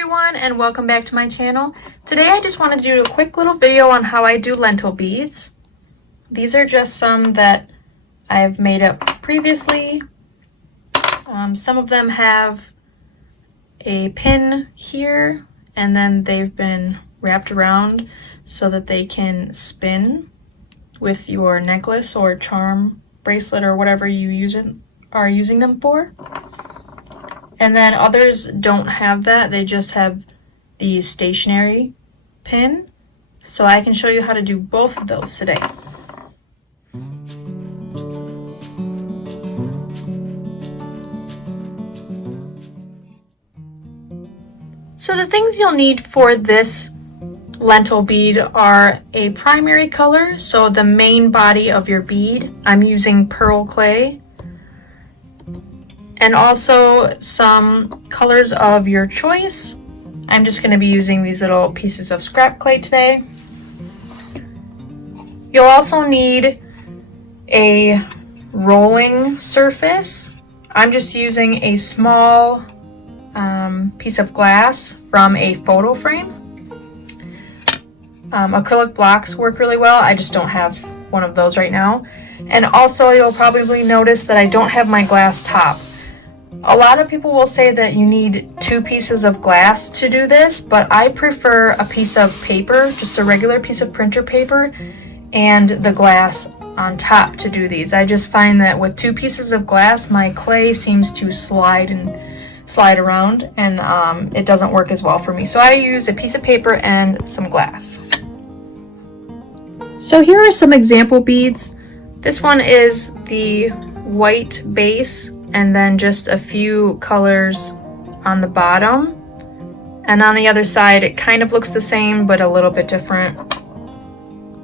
everyone, and welcome back to my channel. Today I just wanted to do a quick little video on how I do lentil beads. These are just some that I've made up previously. Some of them have a pin here and then they've been wrapped around so that they can spin with your necklace or charm bracelet or whatever you are using them for. And then others don't have that, they just have the stationary pin. So I can show you how to do both of those today. So the things you'll need for this lentil bead are a primary color, so the main body of your bead. I'm using pearl clay. And also some colors of your choice. I'm just going to be using these little pieces of scrap clay today. You'll also need a rolling surface. I'm just using a small piece of glass from a photo frame. Acrylic blocks work really well. I just don't have one of those right now. And also you'll probably notice that I don't have my glass top. A lot of people will say that you need 2 pieces of glass to do this, but I prefer a piece of paper, just a regular piece of printer paper, and the glass on top to do these. I just find that with 2 pieces of glass, my clay seems to slide around, and it doesn't work as well for me. So I use a piece of paper and some glass. So here are some example beads. This one is the white base and then just a few colors on the bottom. And on the other side, it kind of looks the same, but a little bit different.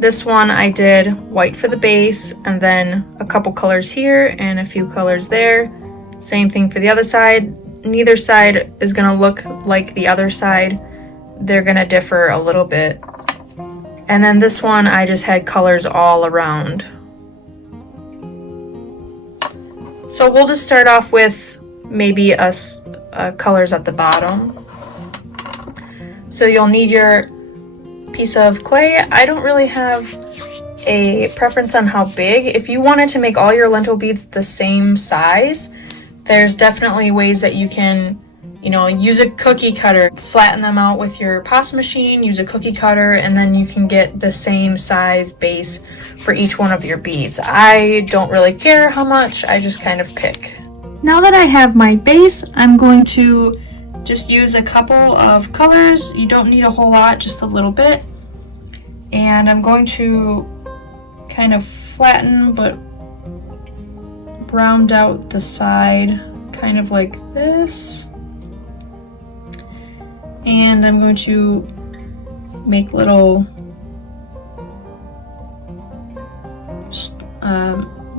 This one I did white for the base, and then a couple colors here and a few colors there. Same thing for the other side. Neither side is gonna look like the other side. They're gonna differ a little bit. And then this one, I just had colors all around. So we'll just start off with maybe colors at the bottom. So you'll need your piece of clay. I don't really have a preference on how big. If you wanted to make all your lentil beads the same size, there's definitely ways that you can, use a cookie cutter, flatten them out with your pasta machine, use a cookie cutter, and then you can get the same size base for each one of your beads. I don't really care how much, I just kind of pick. Now that I have my base, I'm going to just use a couple of colors. You don't need a whole lot, just a little bit. And I'm going to kind of flatten but round out the side, kind of like this. And I'm going to make little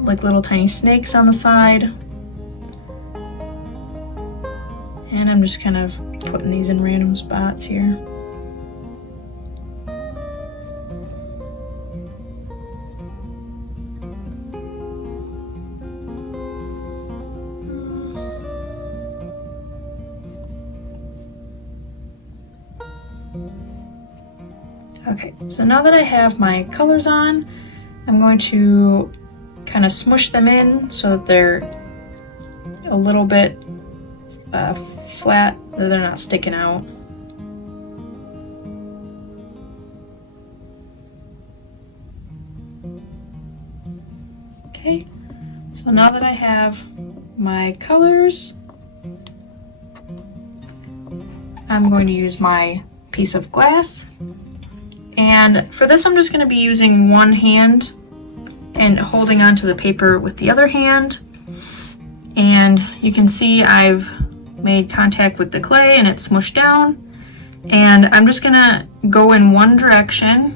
little tiny snakes on the side. And I'm just kind of putting these in random spots here. Okay, so now that I have my colors on, I'm going to kind of smush them in so that they're a little bit flat, that they're not sticking out. Okay, so now that I have my colors, I'm going to use my piece of glass. And for this, I'm just going to be using one hand and holding onto the paper with the other hand. And you can see I've made contact with the clay and it's smushed down. And I'm just going to go in one direction.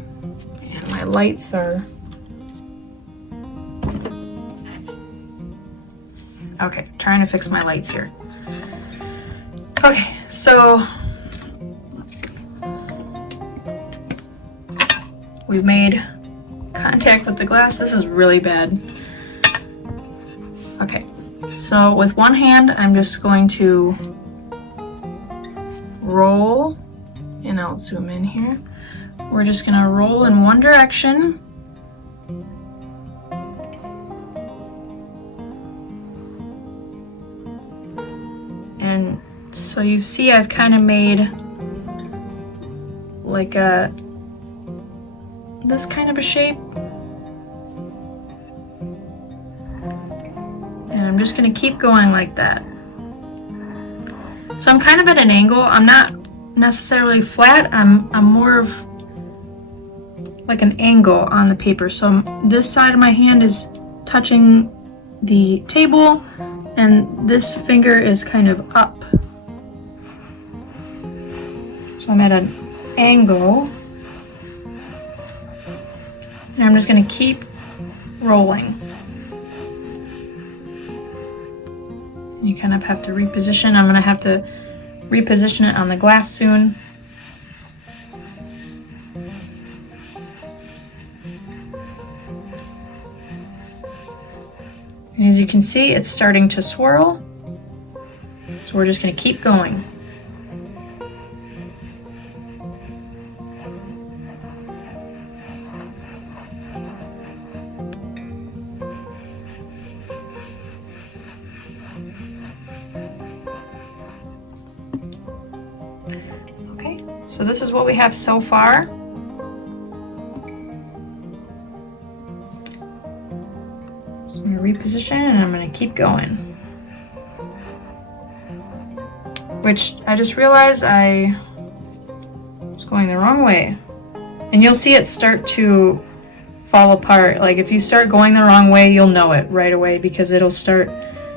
And my lights are... Okay, trying to fix my lights here. Okay, so we've made contact with the glass. This is really bad. Okay, so with one hand, I'm just going to roll, and I'll zoom in here. We're just gonna roll in one direction. And so you see I've kind of made like this kind of a shape. And I'm just gonna keep going like that. So I'm kind of at an angle. I'm not necessarily flat. I'm more of like an angle on the paper. So this side of my hand is touching the table and this finger is kind of up. So I'm at an angle and I'm just going to keep rolling. You kind of have to reposition. I'm going to have to reposition it on the glass soon. And as you can see, it's starting to swirl. So we're just going to keep going. Okay, so this is what we have so far. I'm going to reposition and I'm going to keep going. Which I just realized I was going the wrong way. And you'll see it start to fall apart. Like if you start going the wrong way, you'll know it right away because it'll start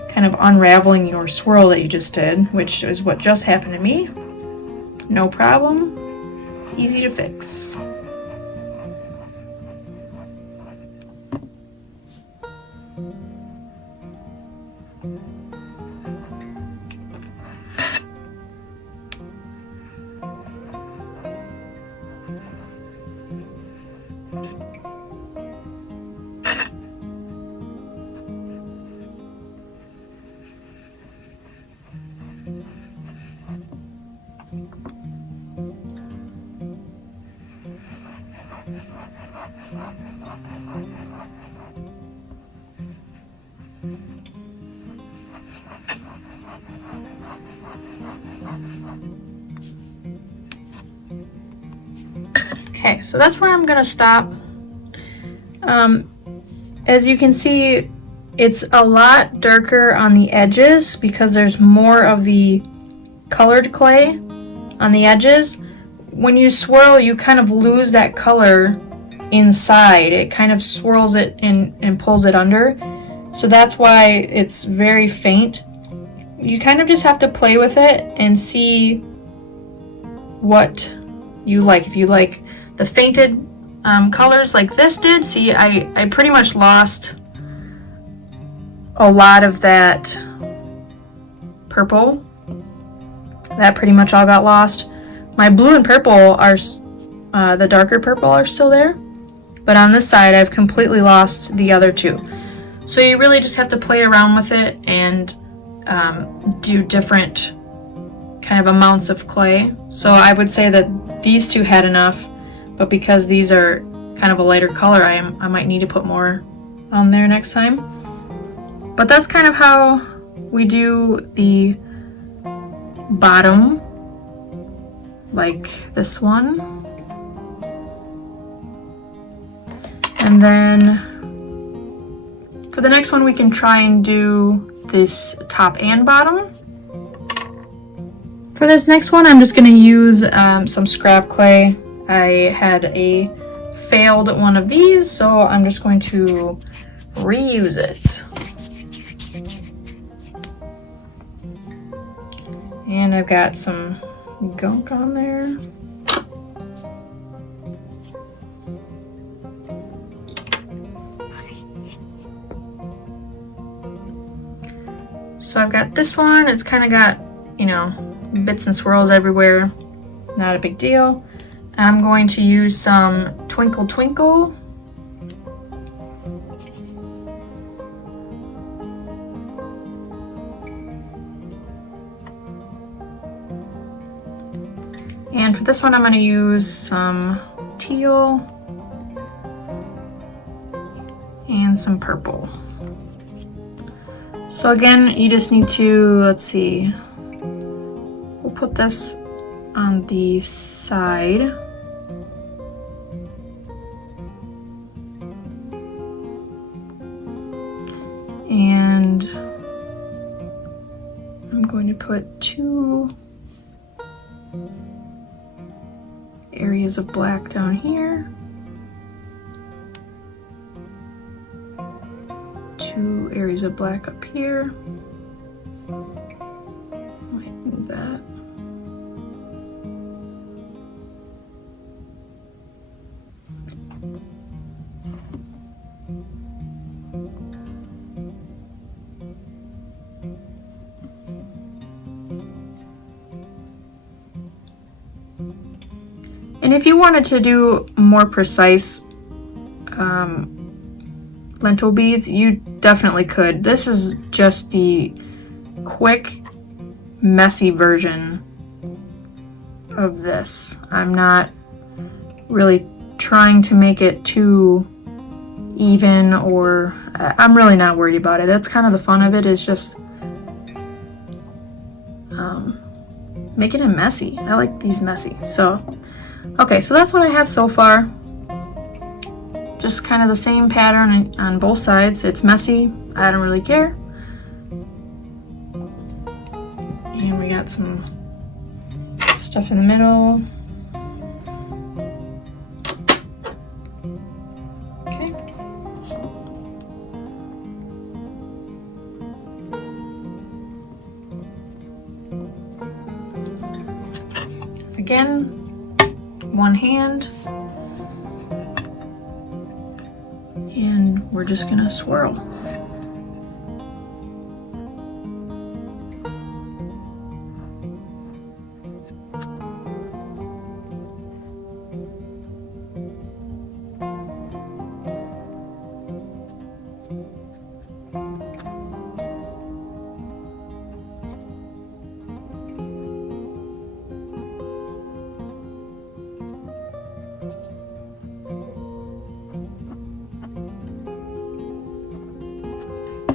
kind of unraveling your swirl that you just did, which is what just happened to me. No problem. Easy to fix. Okay, so that's where I'm gonna stop. As you can see, it's a lot darker on the edges because there's more of the colored clay on the edges. When you swirl, you kind of lose that color inside. It kind of swirls it and pulls it under. So that's why it's very faint. You kind of just have to play with it and see what you like. If you like the fainted colors like this did, see I pretty much lost a lot of that purple. That pretty much all got lost. My blue and purple are, the darker purple are still there, but on this side I've completely lost the other two. So you really just have to play around with it and do different kind of amounts of clay. So I would say that these two had enough, but because these are kind of a lighter color, I might need to put more on there next time. But that's kind of how we do the bottom, like this one. And then for the next one, we can try and do this top and bottom. For this next one, I'm just going to use some scrap clay. I had a failed one of these, so I'm just going to reuse it. And I've got some gunk on there. So I've got this one. It's kind of got, you know, bits and swirls everywhere. Not a big deal. I'm going to use some Twinkle Twinkle. And for this one, I'm going to use some teal and some purple. So again, you just need to, let's see, we'll put this on the side. And I'm going to put 2 areas of black down here. 2 areas of black up here. Might move that. And if you wanted to do more precise lentil beads, you definitely could. This is just the quick, messy version of this. I'm not really trying to make it too even, or I'm really not worried about it. That's kind of the fun of it, is just making it messy. I like these messy. So, okay, so that's what I have so far. Just kind of the same pattern on both sides. It's messy, I don't really care. And we got some stuff in the middle. Okay. Again, one hand. And we're just gonna swirl.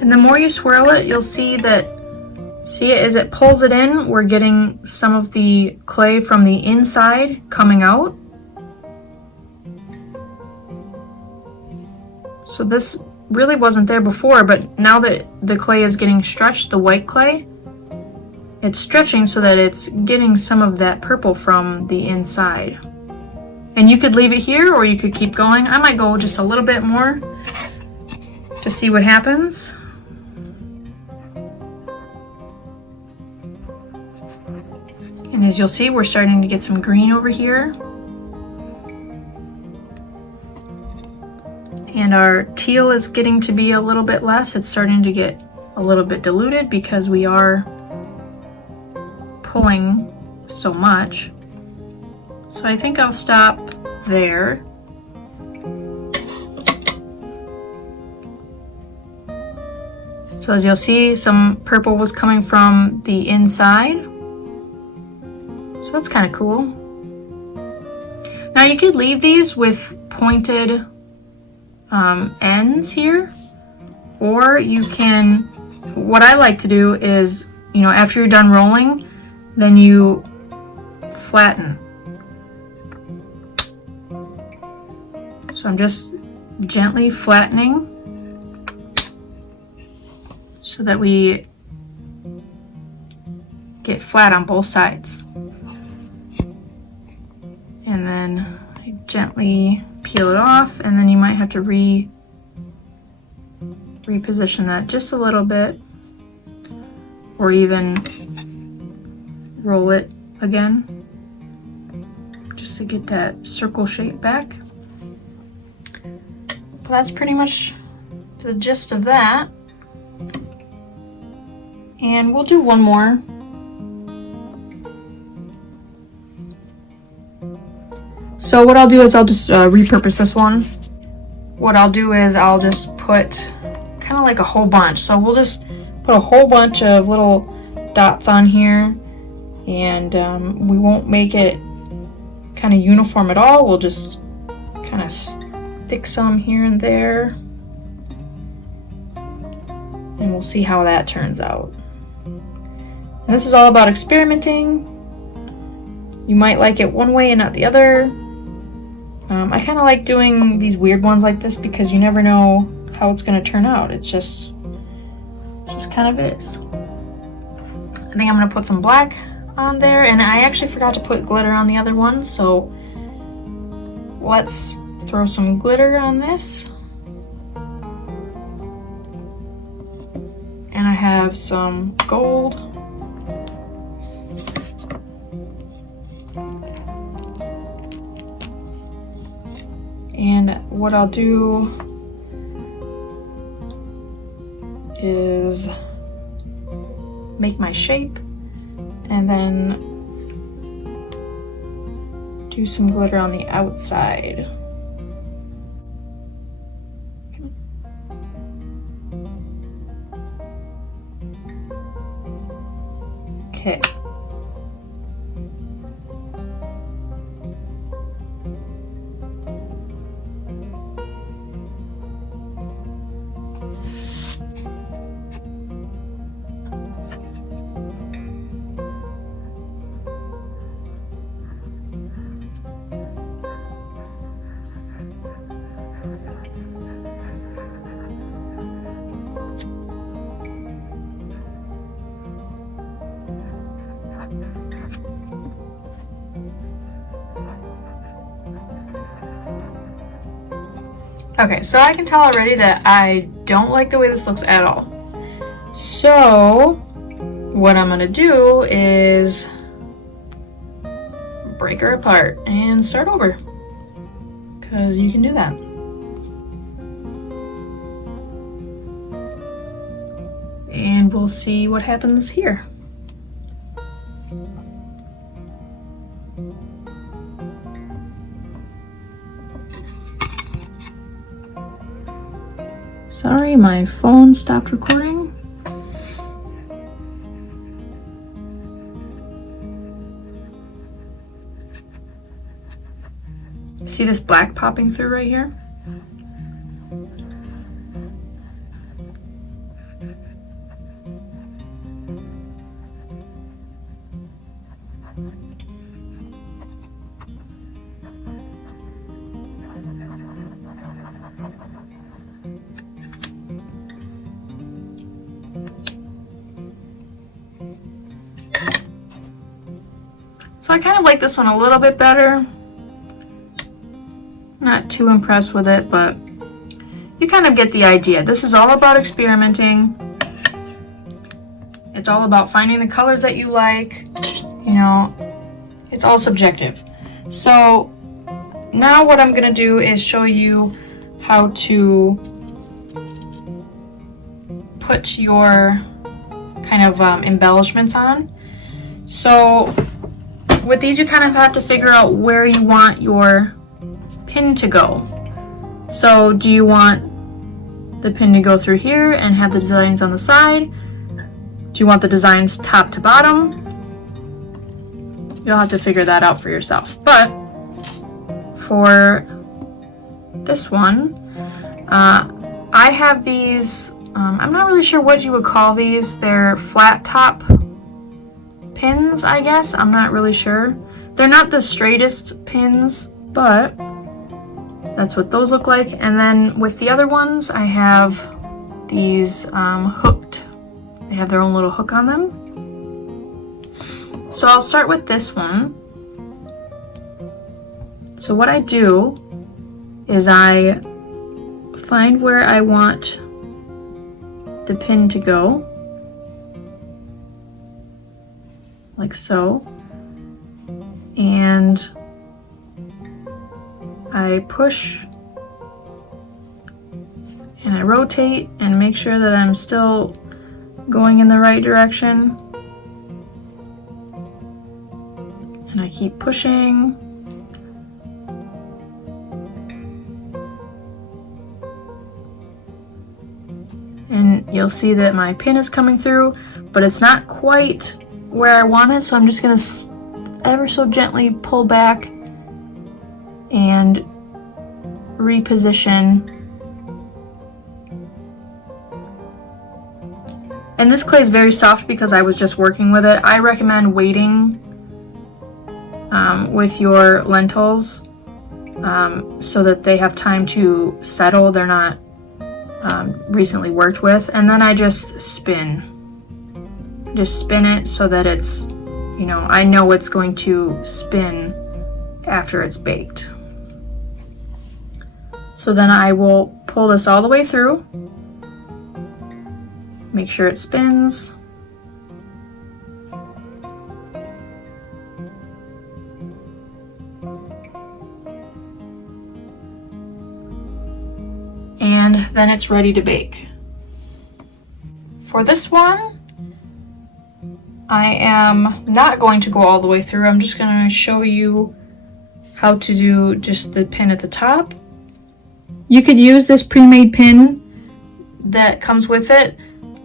And the more you swirl it, you'll see that, see it as it pulls it in, we're getting some of the clay from the inside coming out. So this really wasn't there before, but now that the clay is getting stretched, the white clay, it's stretching so that it's getting some of that purple from the inside. And you could leave it here or you could keep going. I might go just a little bit more to see what happens. And as you'll see, we're starting to get some green over here. And our teal is getting to be a little bit less. It's starting to get a little bit diluted because we are pulling so much. So I think I'll stop there. So as you'll see, some purple was coming from the inside. So that's kind of cool. Now you could leave these with pointed ends here, or you can, what I like to do is, you know, after you're done rolling, then you flatten. So I'm just gently flattening so that we get flat on both sides. And then I gently peel it off, and then you might have to reposition that just a little bit, or even roll it again just to get that circle shape back. But that's pretty much the gist of that. And we'll do one more. So what I'll do is I'll just repurpose this one. What I'll do is I'll just put kind of like a whole bunch. So we'll just put a whole bunch of little dots on here, and we won't make it kind of uniform at all, we'll just kind of stick some here and there, and we'll see how that turns out. And this is all about experimenting. You might like it one way and not the other. I kind of like doing these weird ones like this because you never know how it's going to turn out. It just kind of is. I think I'm going to put some black on there, and I actually forgot to put glitter on the other one, so let's throw some glitter on this. And I have some gold. And what I'll do is make my shape and then do some glitter on the outside. Okay. Okay, so I can tell already that I don't like the way this looks at all. So what I'm gonna do is break her apart and start over, because you can do that. And we'll see what happens here. Sorry, my phone stopped recording. See this black popping through right here? So I kind of like this one a little bit better. Not too impressed with it, but you kind of get the idea. This is all about experimenting. It's all about finding the colors that you like. You know, it's all subjective. So now what I'm gonna do is show you how to put your kind of embellishments on. So with these, you kind of have to figure out where you want your pin to go. So do you want the pin to go through here and have the designs on the side? Do you want the designs top to bottom? You'll have to figure that out for yourself. But for this one, I have these, I'm not really sure what you would call these. They're flat top pins, I guess. I'm not really sure. They're not the straightest pins, but that's what those look like. And then with the other ones, I have these hooked. They have their own little hook on them. So I'll start with this one. So what I do is I find where I want the pin to go, like so, and I push and I rotate and make sure that I'm still going in the right direction, and I keep pushing. And you'll see that my pin is coming through, but it's not quite where I want it, so I'm just going to ever so gently pull back and reposition. And this clay is very soft because I was just working with it. I recommend waiting with your lentils so that they have time to settle. They're not recently worked with. And then I just spin it so that it's, you know, I know it's going to spin after it's baked. So then I will pull this all the way through, make sure it spins. And then it's ready to bake. For this one, I am not going to go all the way through. I'm just going to show you how to do just the pin at the top. You could use this pre-made pin that comes with it.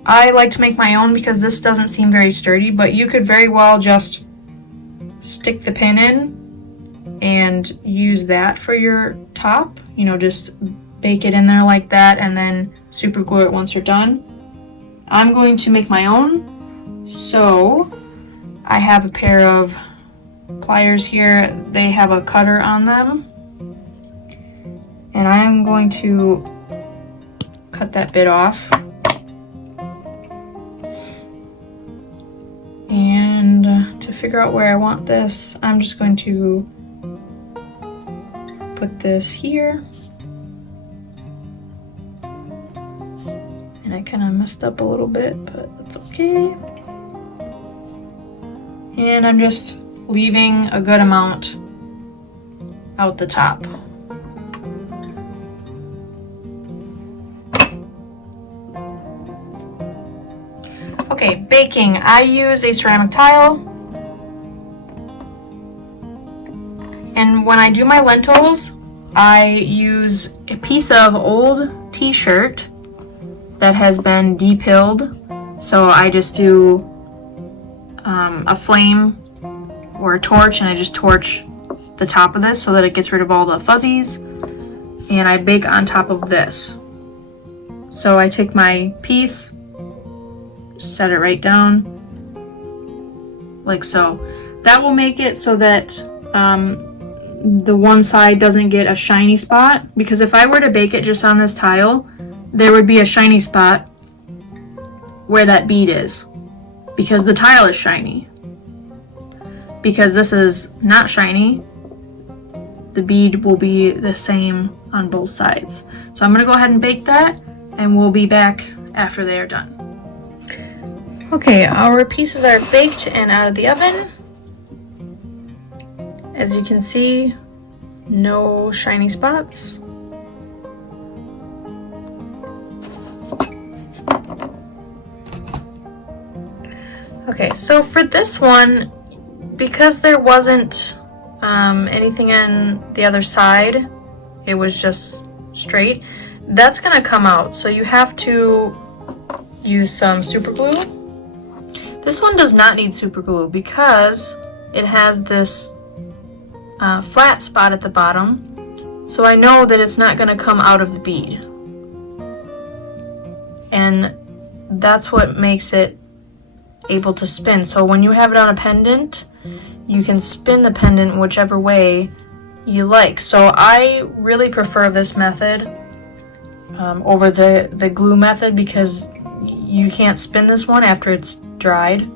I like to make my own because this doesn't seem very sturdy, but you could very well just stick the pin in and use that for your top. You know, just bake it in there like that and then super glue it once you're done. I'm going to make my own, so I have a pair of pliers here. They have a cutter on them, and I'm going to cut that bit off. And to figure out where I want this, I'm just going to put this here. And I kind of messed up a little bit, but that's okay. And I'm just leaving a good amount out the top. Okay, baking. I use a ceramic tile. And when I do my lentils, I use a piece of old t-shirt that has been depilled. So I just do a flame or a torch, and I just torch the top of this so that it gets rid of all the fuzzies, and I bake on top of this. So I take my piece, set it right down like so. That will make it so that the one side doesn't get a shiny spot, because if I were to bake it just on this tile, there would be a shiny spot where that bead is, because the tile is shiny. Because this is not shiny, the bead will be the same on both sides. So I'm going to go ahead and bake that, and we'll be back after they are done. Okay, our pieces are baked and out of the oven. As you can see, no shiny spots. Okay, so for this one, because there wasn't anything on the other side, it was just straight, that's gonna come out. So you have to use some super glue. This one does not need super glue because it has this flat spot at the bottom. So I know that it's not gonna come out of the bead. And that's what makes it able to spin. So when you have it on a pendant, you can spin the pendant whichever way you like. So I really prefer this method over the glue method, because you can't spin this one after it's dried.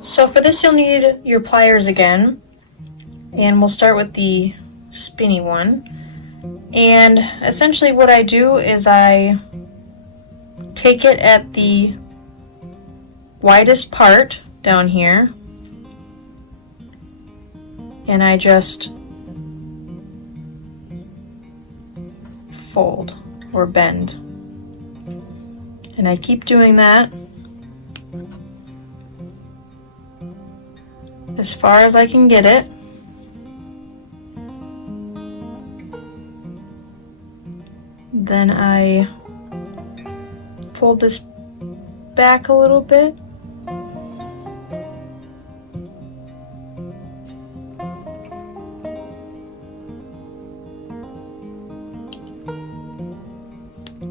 So for this you'll need your pliers again, and we'll start with the spinny one. And essentially what I do is I take it at the widest part down here, and I just fold or bend, and I keep doing that as far as I can get it. Then I fold this back a little bit.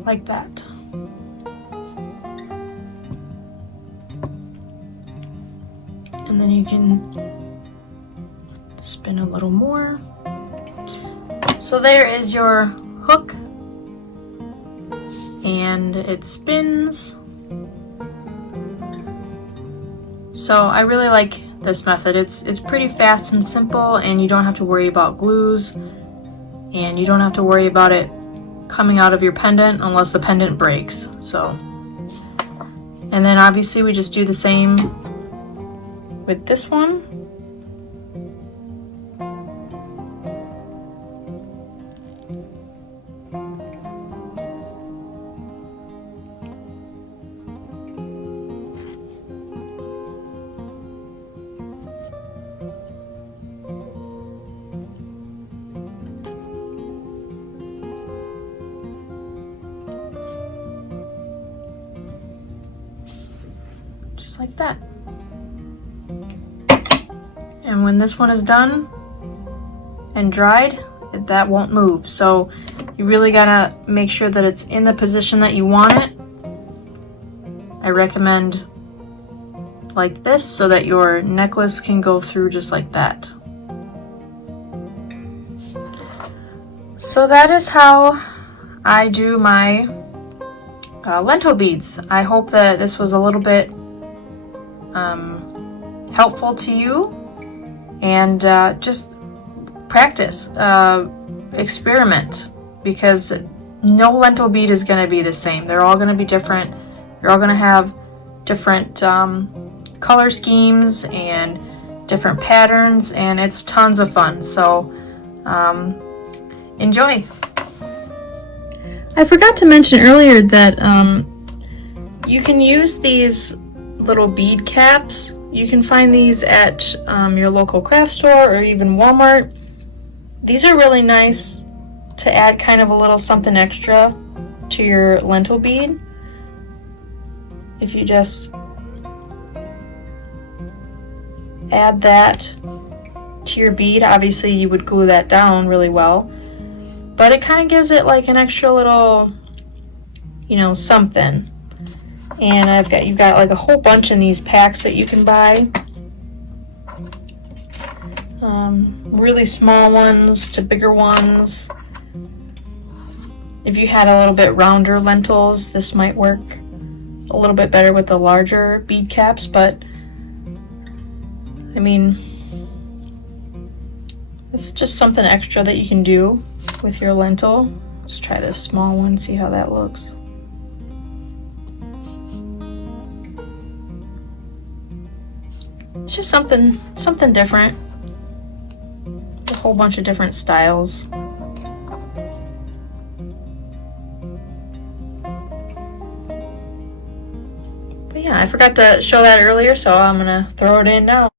like that. And then you can spin a little more. So there is your hook, and it spins. So I really like this method. It's pretty fast and simple, and you don't have to worry about glues, and you don't have to worry about it coming out of your pendant unless the pendant breaks. So, and then obviously we just do the same with this one. Just like that. And when this one is done and dried, that won't move. So you really gotta make sure that it's in the position that you want it. I recommend like this so that your necklace can go through just like that. So that is how I do my lentil beads. I hope that this was a little bit helpful to you, and just practice, experiment, because no lentil bead is going to be the same. They're all going to be different. You're all going to have different color schemes and different patterns, and it's tons of fun. So enjoy. I forgot to mention earlier that you can use these little bead caps. You can find these at your local craft store or even Walmart. These are really nice to add kind of a little something extra to your lentil bead. If you just add that to your bead, obviously you would glue that down really well, but it kind of gives it like an extra little, you know, something. And you've got like a whole bunch in these packs that you can buy. Really small ones to bigger ones. If you had a little bit rounder lentils, this might work a little bit better with the larger bead caps, but I mean, it's just something extra that you can do with your lentil. Let's try this small one, see how that looks. It's just something different. A whole bunch of different styles. But yeah, I forgot to show that earlier, so I'm gonna throw it in now.